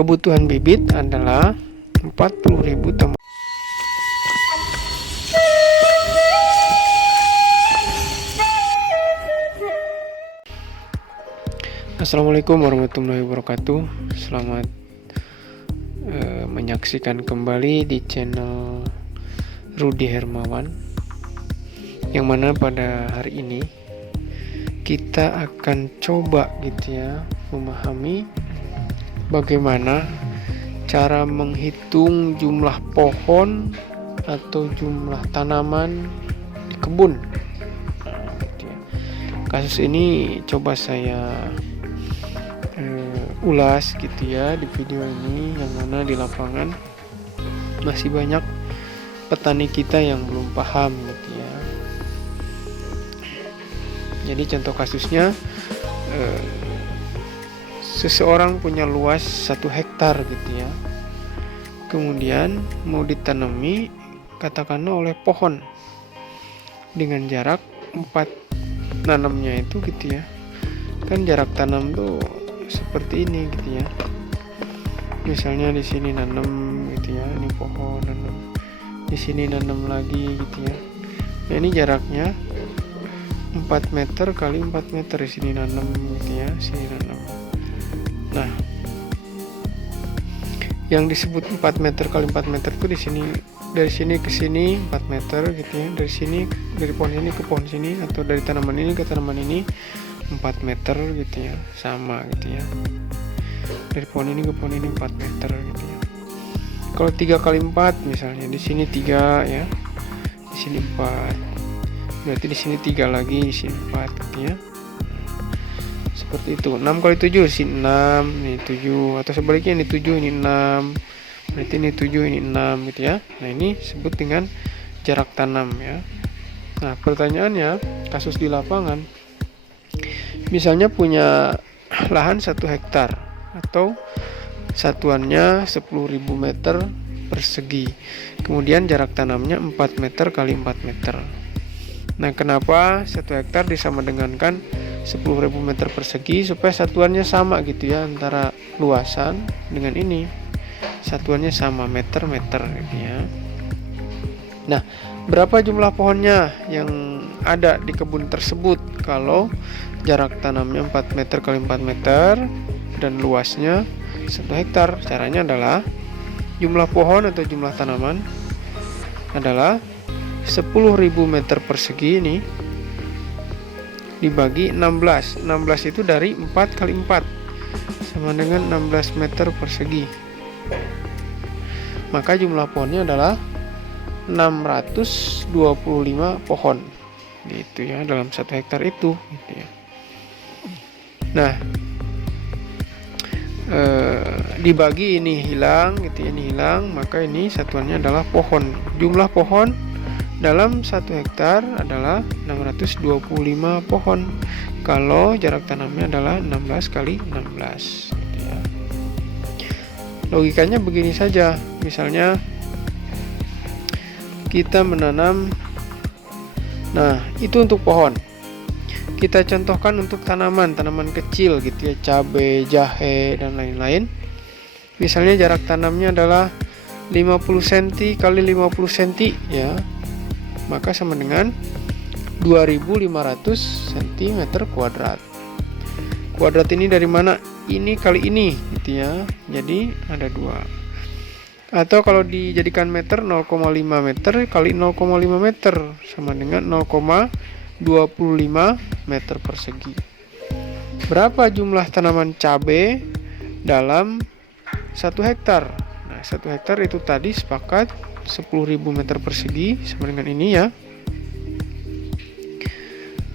kebutuhan bibit adalah 40.000 teman. Assalamualaikum warahmatullahi wabarakatuh. Selamat menyaksikan kembali di channel Rudy Hermawan, yang mana pada hari ini kita akan coba memahami bagaimana cara menghitung jumlah pohon atau jumlah tanaman di kebun. Kasus ini coba saya ulas di video ini, yang mana di lapangan masih banyak petani kita yang belum paham Jadi contoh kasusnya, seseorang punya luas 1 hektar kemudian mau ditanami katakanlah oleh pohon dengan jarak 4 nanamnya itu kan jarak tanam tuh seperti ini misalnya di sini nanam ini pohon nanam, di sini nanam lagi nah ini jaraknya 4 meter kali 4 meter, di sini nanam sini nanam. Nah, yang disebut 4 meter kali 4 meter itu di sini, dari sini ke sini 4 meter dari sini, dari pohon ini ke pohon sini, atau dari tanaman ini ke tanaman ini 4 meter sama dari pohon ini ke pohon ini 4 meter Kalau 3 kali 4 misalnya, di sini 3 di sini 4, berarti di sini 3 lagi, di sini 4 seperti itu. 6 kali 7 di sini 6, ini 7, atau sebaliknya ini 7, ini 6, berarti ini 7, ini 6 Nah, ini disebut dengan jarak tanam Nah, pertanyaannya, kasus di lapangan, misalnya punya lahan 1 hektar atau satuannya 10.000 meter persegi, kemudian jarak tanamnya 4 meter kali 4 meter. Nah, kenapa 1 hektar disamadengankan 10.000 meter persegi? Supaya satuannya sama antara luasan dengan ini, satuannya sama, meter-meter Nah, berapa jumlah pohonnya yang ada di kebun tersebut kalau jarak tanamnya 4 meter kali 4 meter dan luasnya 1 hektar? Caranya adalah jumlah pohon atau jumlah tanaman adalah 10.000 meter persegi ini dibagi 16. 16 itu dari 4 kali 4 sama dengan 16 meter persegi. Maka jumlah pohonnya adalah 625 pohon dalam 1 hektar itu Nah, dibagi ini hilang ini hilang, maka ini satuannya adalah pohon. Jumlah pohon dalam 1 hektar adalah 625 pohon kalau jarak tanamnya adalah 16 kali 16 Logikanya begini saja. Misalnya kita menanam, nah itu untuk pohon. Kita contohkan untuk tanaman kecil cabai, jahe, dan lain-lain. Misalnya jarak tanamnya adalah 50 cm kali 50 cm maka sama dengan 2.500 cm kuadrat. Kuadrat ini dari mana? Ini kali ini jadi ada 2. Atau kalau dijadikan meter, 0,5 meter kali 0,5 meter sama dengan 0,25 meter persegi. Berapa jumlah tanaman cabai dalam 1 hektar? Nah, 1 hektar itu tadi sepakat 10.000 meter persegi sama dengan ini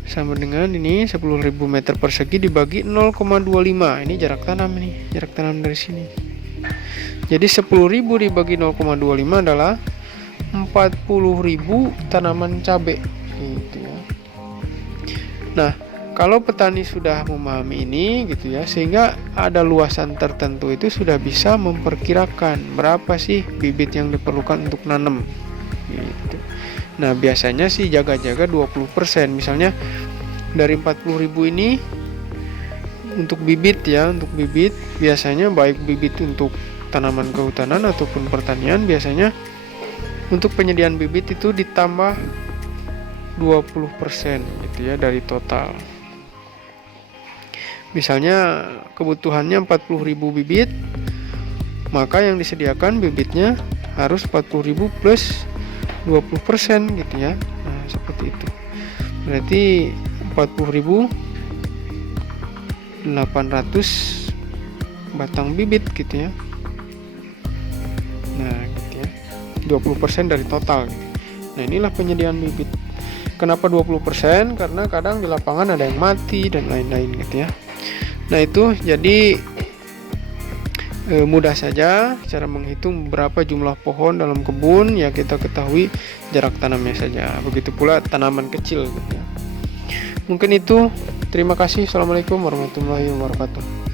sama dengan ini 10.000 meter persegi dibagi 0,25. Ini jarak tanam dari sini. Jadi 10.000 dibagi 0,25 adalah 40.000 tanaman cabai Nah, kalau petani sudah memahami ini sehingga ada luasan tertentu, itu sudah bisa memperkirakan berapa sih bibit yang diperlukan untuk nanam Nah, biasanya sih jaga-jaga 20%. Misalnya dari 40.000 ini untuk bibit ya, untuk bibit biasanya baik bibit untuk tanaman kehutanan ataupun pertanian, biasanya untuk penyediaan bibit itu ditambah 20% gitu ya dari total. Misalnya kebutuhannya 40.000 bibit, maka yang disediakan bibitnya harus 40.000 plus 20% gitu ya. Nah, seperti itu. Berarti 40.800 batang bibit gitu ya. Nah, gitu ya. 20% dari total gitu. Nah, inilah penyediaan bibit. Kenapa 20%? Karena kadang di lapangan ada yang mati dan lain-lain gitu ya. Nah, itu jadi mudah saja cara menghitung berapa jumlah pohon dalam kebun, ya kita ketahui jarak tanamnya saja. Begitu pula tanaman kecil gitu ya. Mungkin itu. Terima kasih. Assalamualaikum warahmatullahi wabarakatuh.